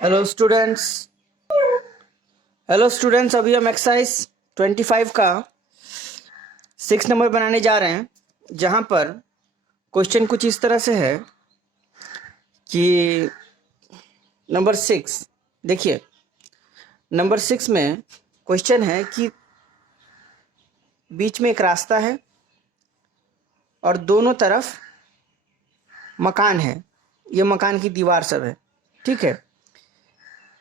Hello students. अभी हम exercise 25 का 6 नंबर बनाने जा रहे हैं, जहाँ पर क्वेश्चन कुछ इस तरह से है कि नंबर 6 देखिए। नंबर 6 में क्वेश्चन है कि बीच में एक रास्ता है और दोनों तरफ मकान है। ये मकान की दीवार सब है, ठीक है।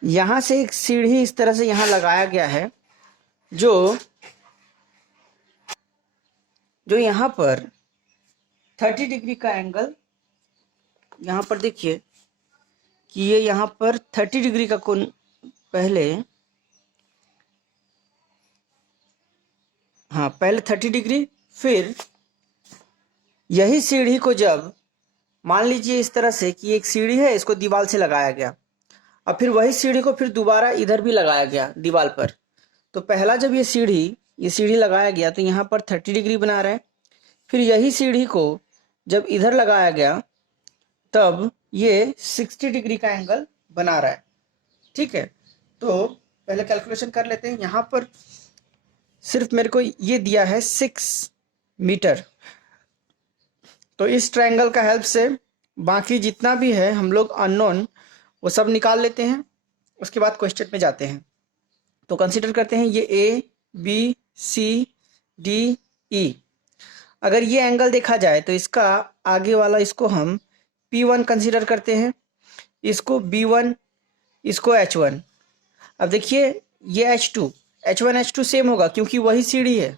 यहाँ से एक सीढ़ी इस तरह से यहाँ लगाया गया है, जो यहाँ पर 30 डिग्री का एंगल, यहाँ पर देखिए कि ये यहाँ पर 30 डिग्री का कोण पहले 30 डिग्री। फिर यही सीढ़ी को जब मान लीजिए इस तरह से कि एक सीढ़ी है, इसको दीवार से लगाया गया, और फिर वही सीढ़ी को फिर दोबारा इधर भी लगाया गया दीवार पर। तो पहला जब ये सीढ़ी लगाया गया तो यहाँ पर 30 डिग्री बना रहा है। फिर यही सीढ़ी को जब इधर लगाया गया तब ये 60 डिग्री का एंगल बना रहा है, ठीक है। तो पहले कैलकुलेशन कर लेते हैं। यहाँ पर सिर्फ मेरे को ये दिया है 6 मीटर। तो इस ट्रायंगल का हेल्प से बाकी जितना भी है हम लोग अननोन वो सब निकाल लेते हैं। उसके बाद क्वेश्चन में जाते हैं। तो कंसीडर करते हैं ये A B C D E. अगर ये एंगल देखा जाए तो इसका आगे वाला इसको हम P1 कंसीडर करते हैं, इसको B1, इसको H1। अब देखिए ये H2, H1 H2 सेम होगा क्योंकि वही सीढ़ी है,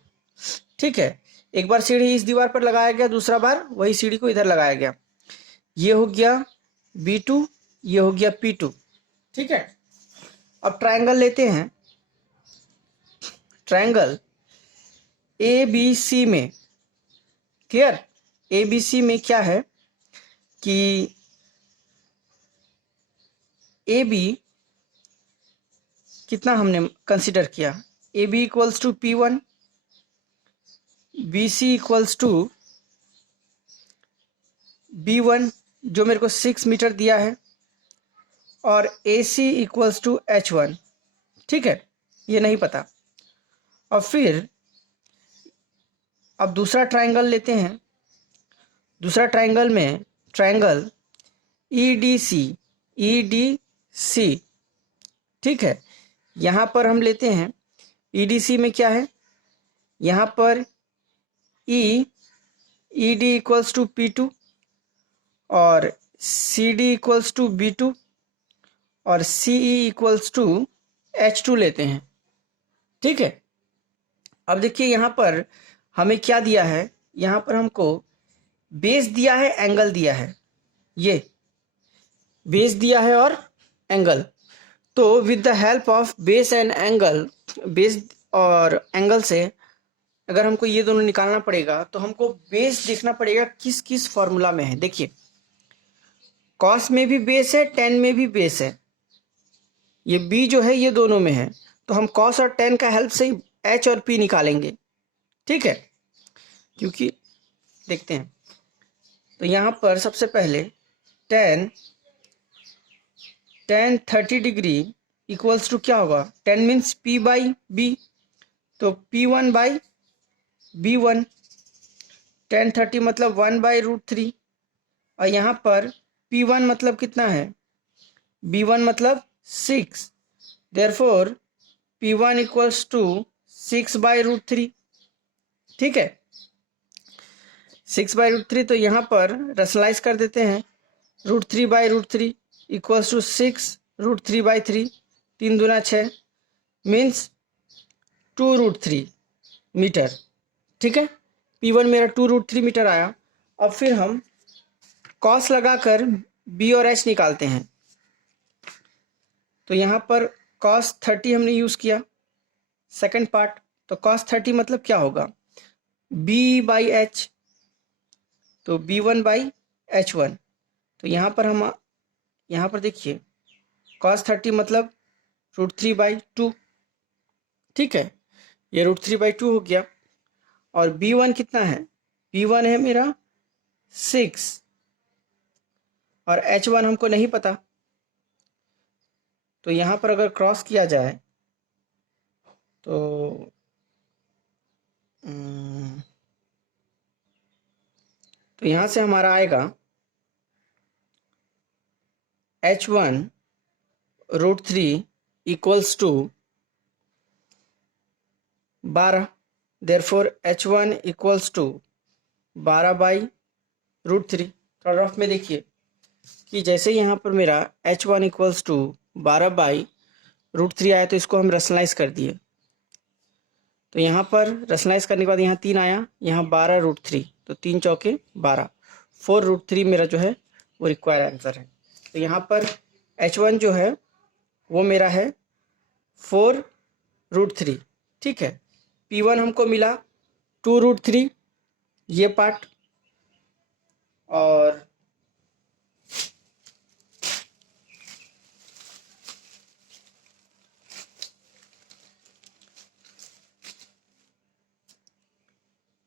ठीक है। एक बार सीढ़ी इस दीवार पर लगाया गया, दूसरा बार वही सीढ़ी को इधर लगाया गया। ये हो गया B2, ये हो गया P2, ठीक है। अब ट्रायंगल लेते हैं। ट्रायंगल ABC में, क्लियर, ABC में क्या है कि AB कितना हमने कंसीडर किया, AB equals to P1, BC equals to B1 जो मेरे को 6 मीटर दिया है, और AC इक्वल्स टू H1, ठीक है। ये नहीं पता। और फिर अब दूसरा ट्रायंगल लेते हैं। दूसरा ट्रायंगल में ट्रायंगल EDC, ठीक है। यहाँ पर हम लेते हैं EDC में क्या है, यहाँ पर ED इक्वल्स टू P2 और CD इक्वल्स टू B2 और CE इक्वल्स टू H2 लेते हैं, ठीक है। अब देखिए यहाँ पर हमें क्या दिया है, यहाँ पर हमको बेस दिया है, एंगल दिया है। ये बेस दिया है और एंगल। तो with the help of base and angle, base और एंगल से अगर हमको ये दोनों निकालना पड़ेगा तो हमको बेस देखना पड़ेगा किस किस फॉर्मूला में है। देखिए कॉस में भी बेस है, टेन में भी बेस है। ये बी जो है ये दोनों में है, तो हम कॉस और टेन का हेल्प से एच और पी निकालेंगे, ठीक है। क्योंकि देखते हैं तो यहाँ पर सबसे पहले टेन 30 डिग्री इक्वल्स टू क्या होगा, 10 मीन्स P बाई बी, तो P1 बाई B1। 10 30 मतलब 1/√3, और यहाँ पर P1 मतलब कितना है, B1 मतलब 6, देयरफॉर P1 इक्वल्स टू 6/√3, ठीक है। 6/√3, तो यहाँ पर रैशनलाइज कर देते हैं। √3/√3 इक्वल्स टू 6 √3/3, 3 दूना 6 मीन्स 2√3 मीटर, ठीक है। P1 मेरा 2√3 मीटर आया। अब फिर हम कॉस लगाकर B और H निकालते हैं। तो यहाँ पर cos 30 हमने यूज़ किया सेकंड पार्ट। तो cos 30 मतलब क्या होगा, B/H, तो B1/H1। तो यहाँ पर देखिए cos 30 मतलब √3/2, ठीक है। ये √3/2 हो गया। और B1 कितना है, B1 है मेरा 6, और H1 हमको नहीं पता। तो यहाँ पर अगर क्रॉस किया जाए तो यहाँ से हमारा आएगा h1 √3 equals to 12। Therefore h1 equals to 12/√3। थोड़ा रफ में देखिए कि जैसे यहाँ पर मेरा h1 इक्वल्स टू 12/√3 आया तो इसको हम रैशनलाइज कर दिए। तो यहाँ पर रैशनलाइज करने के बाद यहाँ 3 आया, यहाँ 12√3, तो 3 चौके 12, 4√3 मेरा जो है वो रिक्वायर आंसर है। तो यहाँ पर h1 जो है वो मेरा है 4√3। ठीक है, p1 हमको मिला 2√3 ये पार्ट, और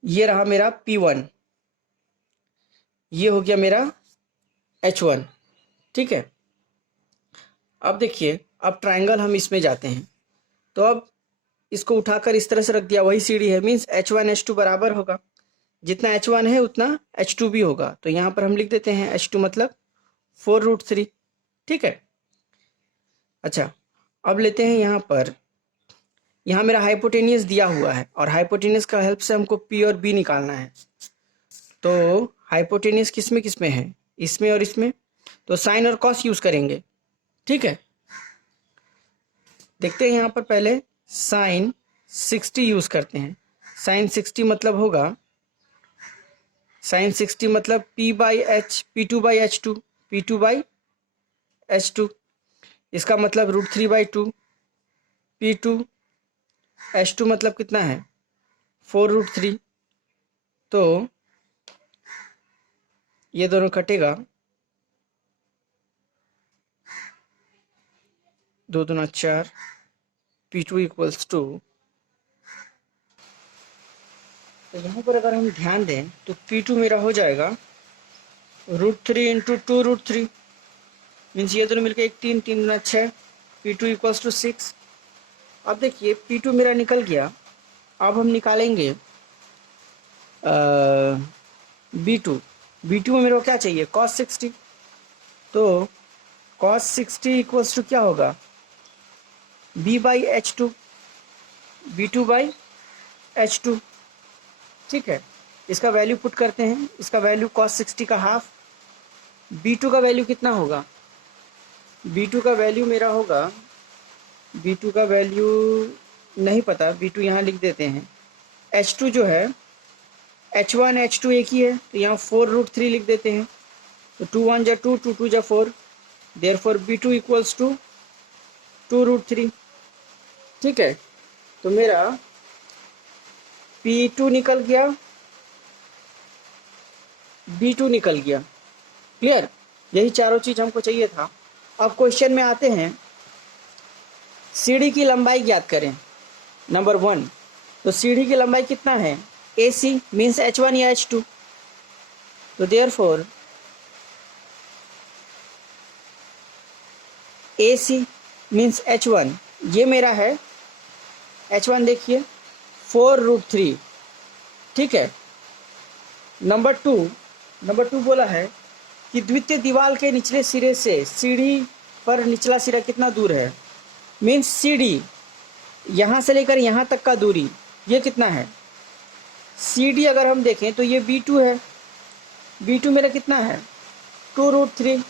ये रहा मेरा p1, ये हो गया मेरा h1। ठीक है, अब देखिए, अब ट्रायंगल हम इसमें जाते हैं, तो अब इसको उठाकर इस तरह से रख दिया, वही सीढ़ी है, मीन्स h1 h2 बराबर होगा, जितना h1 है उतना h2 भी होगा। तो यहाँ पर हम लिख देते हैं h2 मतलब 4√3। ठीक है, अच्छा अब लेते हैं यहाँ पर, यहाँ मेरा हाइपोटेनियस दिया हुआ है और हाइपोटेनियस का हेल्प से हमको p और b निकालना है। तो हाइपोटेनियस किस में है, इसमें और इसमें, तो साइन और कॉस यूज करेंगे। ठीक है, देखते हैं यहाँ पर पहले साइन 60 यूज करते हैं। साइन 60 मतलब होगा, साइन 60 मतलब p/h, p2/h2, p2/h2, इसका मतलब √3/2, p2/h2 मतलब कितना है 4√3। तो ये दोनों कटेगा, 2 दूना 4, p2 इक्वल्स टू, तो यहाँ पर अगर हम ध्यान दें तो p2 मेरा हो जाएगा √3 × 2√3, मीन्स ये दोनों मिलकर 3 दूना 6, p2 इक्वल्स टू 6। अब देखिए p2 मेरा निकल गया, अब हम निकालेंगे b2। b2 में मेरे को क्या चाहिए, cos 60, तो cos 60 इक्वल्स टू क्या होगा, b/h2, b2/h2। ठीक है, इसका वैल्यू पुट करते हैं, इसका वैल्यू cos 60 का हाफ, b2 का वैल्यू कितना होगा, b2 का वैल्यू मेरा होगा, b2 का वैल्यू नहीं पता, b2 यहाँ लिख देते हैं। h2 जो है, h1 h2 एक ही है, तो यहाँ 4√3 लिख देते हैं, तो 2 1 जा 2, 2 2 जा 4, देयरफॉर b2 इक्वल्स टू 2√3। ठीक है, तो मेरा p2 निकल गया, b2 निकल गया। क्लियर, यही चारों चीज हमको चाहिए था। अब क्वेश्चन में आते हैं, सीढ़ी की लंबाई ज्ञात करें, नंबर 1। तो सीढ़ी की लंबाई कितना है, AC मीन्स h1 या h2, तो देयरफॉर AC मीन्स h1, ये मेरा है h1, देखिए 4√3। ठीक है, नंबर टू बोला है कि द्वितीय दीवार के निचले सिरे से सीढ़ी पर निचला सिरा कितना दूर है, मीन्स सीढ़ी यहाँ से लेकर यहाँ तक का दूरी ये कितना है। CD अगर हम देखें तो ये B2 है, B2 मेरा कितना है 2√3।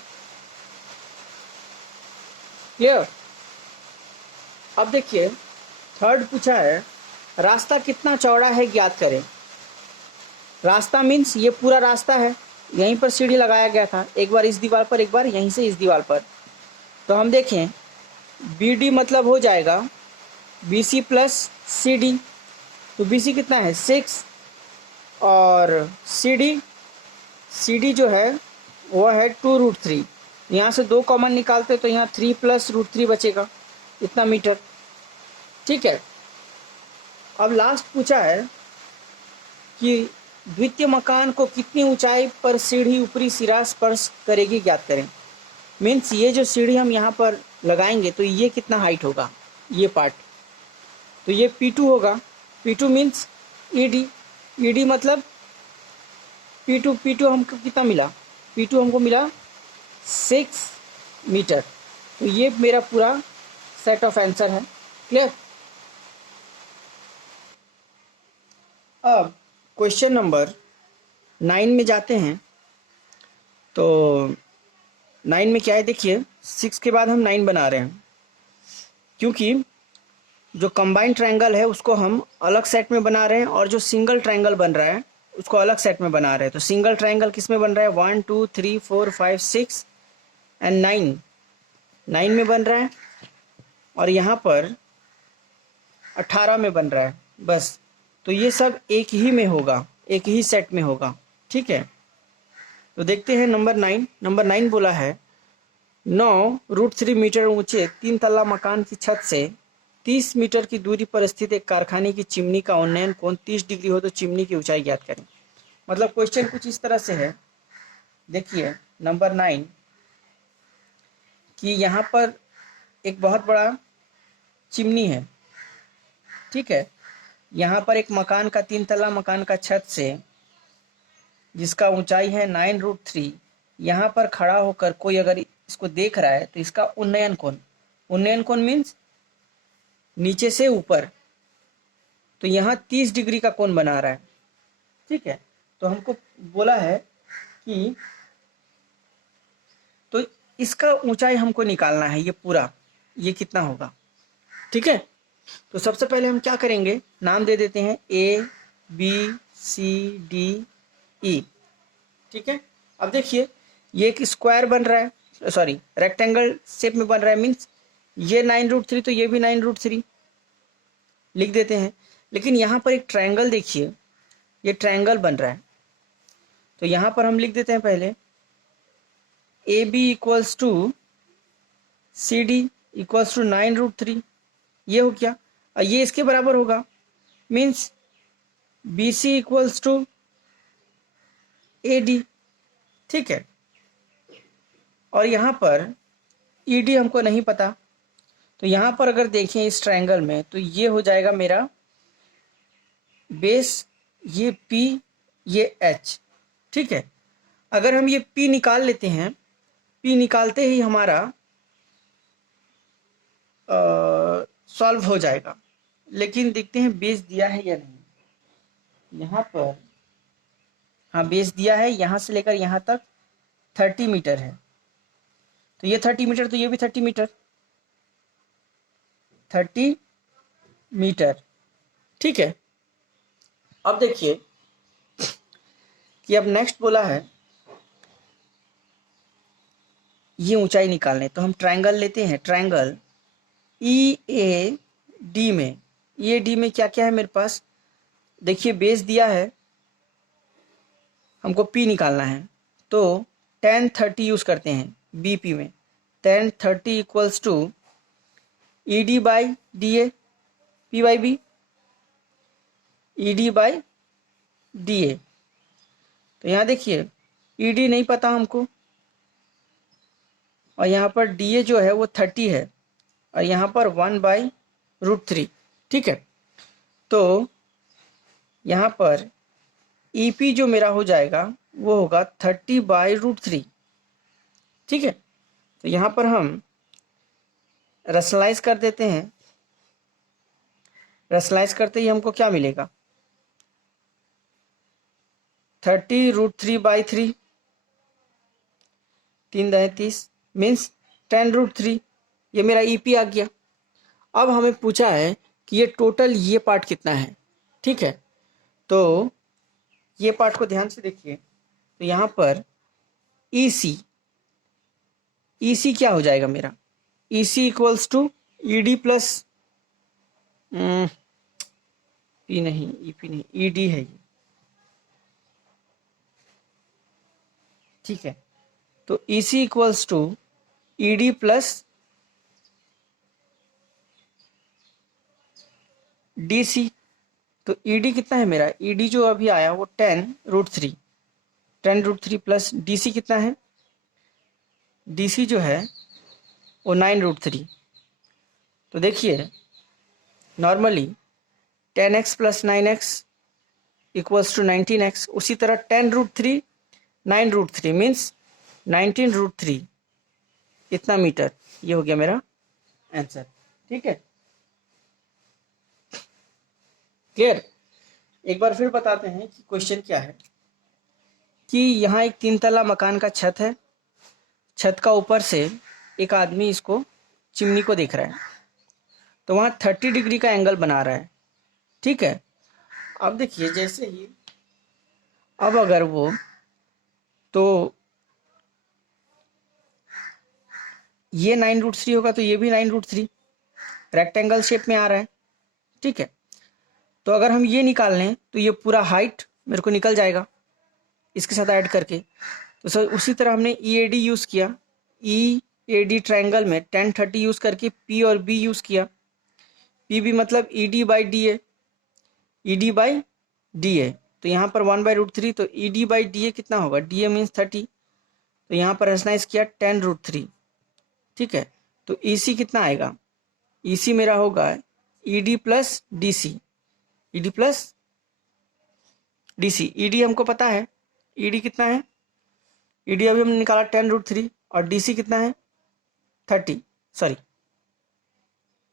क्लियर, अब देखिए थर्ड पूछा है, रास्ता कितना चौड़ा है ज्ञात करें। रास्ता मीन्स ये पूरा रास्ता है, यहीं पर सीढ़ी लगाया गया था, एक बार इस दीवार पर, एक बार यहीं से इस दीवार पर। तो हम देखें BD मतलब हो जाएगा BC प्लस CD, तो BC कितना है 6, और CD जो है वो है 2√3। यहाँ से 2 कॉमन निकालते तो यहाँ 3 + √3 बचेगा, इतना मीटर। ठीक है, अब लास्ट पूछा है कि द्वितीय मकान को कितनी ऊंचाई पर सीढ़ी ऊपरी सिरा स्पर्श करेगी ज्ञात करें। मीन्स ये जो सीढ़ी हम यहाँ पर लगाएंगे तो ये कितना हाइट होगा, ये पार्ट, तो ये P2 होगा। P2 मीन्स ED, ED मतलब P2 हमको कितना मिला, P2 हमको मिला 6 मीटर। तो ये मेरा पूरा सेट ऑफ आंसर है। क्लियर। अब क्वेश्चन नंबर 9 में जाते हैं। तो 9 में क्या है देखिए, 6 के बाद हम 9 बना रहे हैं, क्योंकि जो कंबाइंड ट्रायंगल है उसको हम अलग सेट में बना रहे हैं और जो सिंगल ट्रायंगल बन रहा है उसको अलग सेट में बना रहे हैं। तो सिंगल ट्रायंगल किस में बन रहा है, 1 2 3 4 5 6 एंड 9 में बन रहा है, और यहाँ पर 18 में बन रहा है बस। तो ये सब एक ही में होगा, एक ही सेट में होगा। ठीक है, तो देखते हैं नंबर 9। नंबर 9 बोला है 9√3 मीटर ऊंचे 3 तल्ला मकान की छत से 30 मीटर की दूरी पर स्थित एक कारखाने की चिमनी का उन्नयन कोण 30 डिग्री हो तो चिमनी की ऊंचाई ज्ञात करें। मतलब क्वेश्चन कुछ इस तरह से है। देखिए नंबर 9 कि यहाँ पर एक बहुत बड़ा चिमनी है। ठीक है, यहाँ पर एक मकान का 3 तल्ला मकान का छत से जिसका ऊंचाई है 9√3, यहाँ पर खड़ा होकर कोई अगर इसको देख रहा है तो इसका उन्नयन कोण मीन्स नीचे से ऊपर, तो यहाँ 30 डिग्री का कोण बना रहा है। ठीक है, तो हमको बोला है कि तो इसका ऊंचाई हमको निकालना है, ये पूरा ये कितना होगा। ठीक है, तो सबसे पहले हम क्या करेंगे, नाम दे देते हैं ABCDE। ठीक है, अब देखिए ये एक स्क्वायर बन रहा है, सॉरी रेक्टेंगल शेप में बन रहा है, मीन्स ये 9√3 तो ये भी 9√3 लिख देते हैं। लेकिन यहाँ पर एक ट्रायंगल देखिए, ये ट्रायंगल बन रहा है, तो यहाँ पर हम लिख देते हैं पहले AB equals to CD equals to 9√3, ये हो गया। और ये इसके बराबर होगा, means BC equals to AD। ठीक है, और यहाँ पर ED हमको नहीं पता, तो यहाँ पर अगर देखें इस ट्रायंगल में तो ये हो जाएगा मेरा बेस, ये P ये H। ठीक है, अगर हम ये P निकाल लेते हैं, P निकालते ही हमारा सॉल्व हो जाएगा। लेकिन देखते हैं बेस दिया है या नहीं। यहाँ पर हाँ बेस दिया है, यहाँ से लेकर यहाँ तक 30 मीटर है, तो ये 30 मीटर तो ये भी 30 मीटर, 30 मीटर। ठीक है, अब देखिए कि अब नेक्स्ट बोला है ये ऊंचाई निकालने, तो हम ट्रायंगल लेते हैं। ट्रायंगल EAD में, EAD में क्या क्या है मेरे पास, देखिए बेस दिया है, हमको P निकालना है, तो tan 30 यूज करते हैं BP में। tan 30 equals to ED by DA, P by B, ED by DA। तो यहाँ देखिए ED नहीं पता हमको, और यहाँ पर DA जो है वो 30 है, और यहाँ पर 1/√3। ठीक है, तो यहाँ पर EP जो मेरा हो जाएगा वो होगा 30/√3। ठीक है, तो यहाँ पर हम रैशनलाइज कर देते हैं। रैशनलाइज करते ही हमको क्या मिलेगा, 30√3/3, 3 दहे 30 मीन्स 10√3, ये मेरा EP आ गया। अब हमें पूछा है कि ये टोटल ये पार्ट कितना है। ठीक है, तो ये पार्ट को ध्यान से देखिए, तो यहाँ पर EC क्या हो जाएगा मेरा, EC equals to ED plus P नहीं, EP नहीं, ED है ये। ठीक है, तो EC equals to ED plus DC। तो ED कितना है मेरा, ED जो अभी आया वो 10√3 प्लस DC कितना है DC जो है वो 9√3। तो देखिए नॉर्मली 10x + 9x = 19x, उसी तरह 10√3 9√3 मीन्स 19√3 इतना मीटर। ये हो गया मेरा आंसर। ठीक है, क्लियर। एक बार फिर बताते हैं कि क्वेश्चन क्या है। कि यहाँ एक 3 तला मकान का छत है। छत का ऊपर से एक आदमी इसको चिमनी को देख रहा है, तो वहाँ 30 डिग्री का एंगल बना रहा है। ठीक है, अब देखिए जैसे ही अब अगर वो तो ये 9√3 होगा तो ये भी 9√3 रेक्टेंगल शेप में आ रहा है। ठीक है, तो अगर हम ये निकाल लें तो ये पूरा हाइट मेरे को निकल जाएगा इसके साथ ऐड करके। तो सर उसी तरह हमने EAD यूज़ किया। EAD ट्रायंगल में 10 30 यूज़ करके P और B यूज़ किया। PB मतलब ED/DA, ED/DA। तो यहाँ पर 1/√3, तो ED/DA कितना होगा, DA मीन्स 30, तो यहाँ पर रेशनाइज किया 10√3। ठीक है, तो EC कितना आएगा, EC मेरा होगा ED + DC, ED + DC। ED हमको पता है, ED कितना है, ED अभी हमने निकाला 10√3, और DC कितना है 30, सॉरी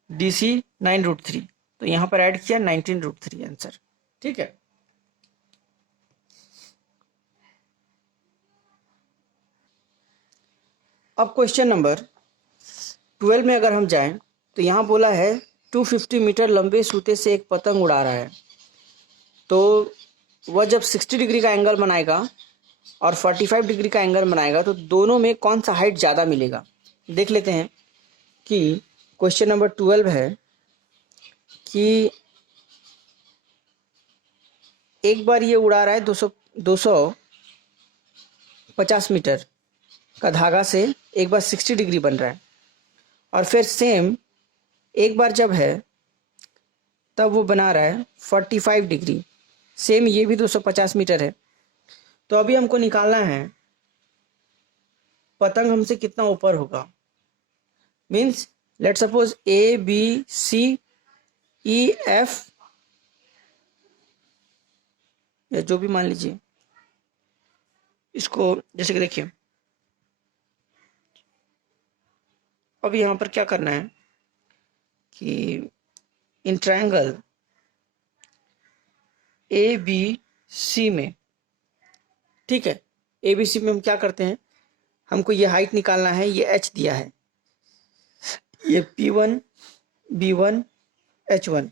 DC 9√3, तो यहाँ पर ऐड किया 19√3 आंसर। ठीक है, अब क्वेश्चन नंबर 12 में अगर हम जाएं तो यहाँ बोला है 250 मीटर लंबे सूते से एक पतंग उड़ा रहा है। तो वह जब 60 डिग्री का एंगल बनाएगा और 45 डिग्री का एंगल बनाएगा तो दोनों में कौन सा हाइट ज़्यादा मिलेगा। देख लेते हैं कि क्वेश्चन नंबर 12 है कि एक बार ये उड़ा रहा है 250 मीटर का धागा से, एक बार 60 डिग्री बन रहा है, और फिर सेम एक बार जब है तब वो बना रहा है 45 डिग्री, सेम ये भी 250 मीटर है। तो अभी हमको निकालना है पतंग हमसे कितना ऊपर होगा। मीन्स लेट सपोज ABCEF, या जो भी मान लीजिए इसको, जैसे कि देखिए अब यहाँ पर क्या करना है कि इन ट्रायंगल ABC में, ठीक है, ABC में हम क्या करते हैं, हमको ये हाइट निकालना है, ये H दिया है, ये P1 B1 H1।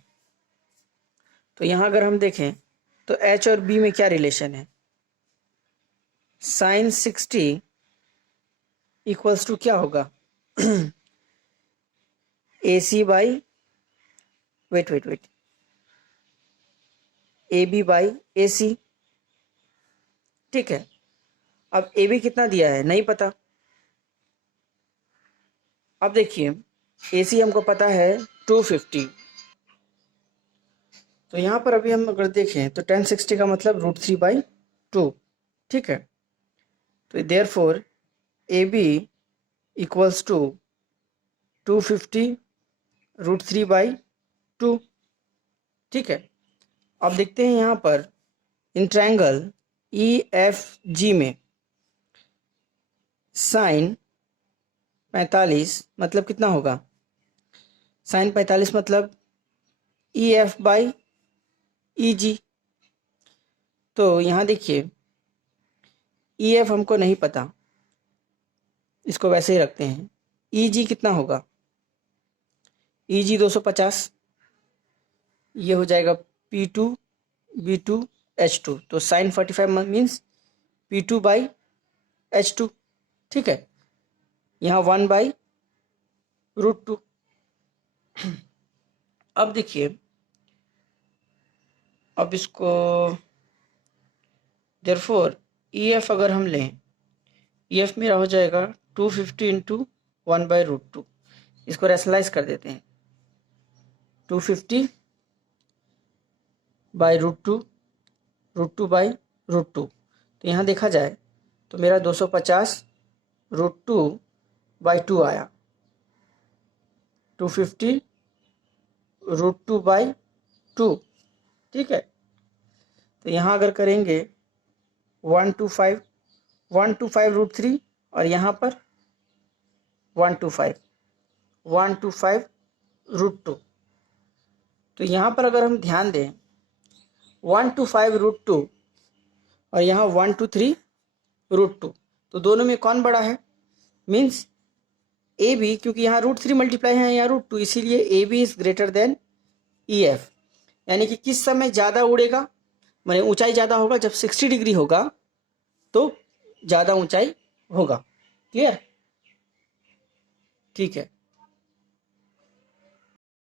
तो यहाँ अगर हम देखें तो H और B में क्या रिलेशन है, sin 60 = क्या होगा AC बाई वेट AB/AC। ठीक है, अब AB कितना दिया है नहीं पता। अब देखिए AC हमको पता है 250, तो यहाँ पर अभी हम अगर देखें तो 1060 का मतलब √3/2। ठीक है, तो देयरफॉर AB = 250 √3/2। ठीक है, अब देखते हैं यहाँ पर इन ट्रायंगल EFG में साइन 45 मतलब कितना होगा, साइन 45 मतलब EF/EG। तो यहाँ देखिए EF हमको नहीं पता, इसको वैसे ही रखते हैं। EG कितना होगा, EG 250, ये हो जाएगा P2 B2 H2, तो साइन 45 मीन्स P2/H2। ठीक है, यहाँ 1/√2। अब देखिए, अब इसको देयरफॉर EF अगर हम लें, EF मेरा हो जाएगा 250 × 1/√2। इसको रैशनलाइज कर देते हैं, 250/√2 √2/√2। तो यहाँ देखा जाए तो मेरा 250 √2 बाई 2 आया, 250 √2 बाई 2। ठीक है, तो यहाँ अगर करेंगे 125 √3 और यहाँ पर 125 √2। तो यहाँ पर अगर हम ध्यान दें 125 √2 और यहाँ 123 √2, तो दोनों में कौन बड़ा है? मीन्स ए बी, क्योंकि यहाँ √3 मल्टीप्लाई है यहाँ √2, इसीलिए A B is greater than E F. यानी कि किस समय ज़्यादा उड़ेगा, माने ऊंचाई ज़्यादा होगा, जब 60 डिग्री होगा तो ज़्यादा ऊंचाई होगा। क्लियर? ठीक है।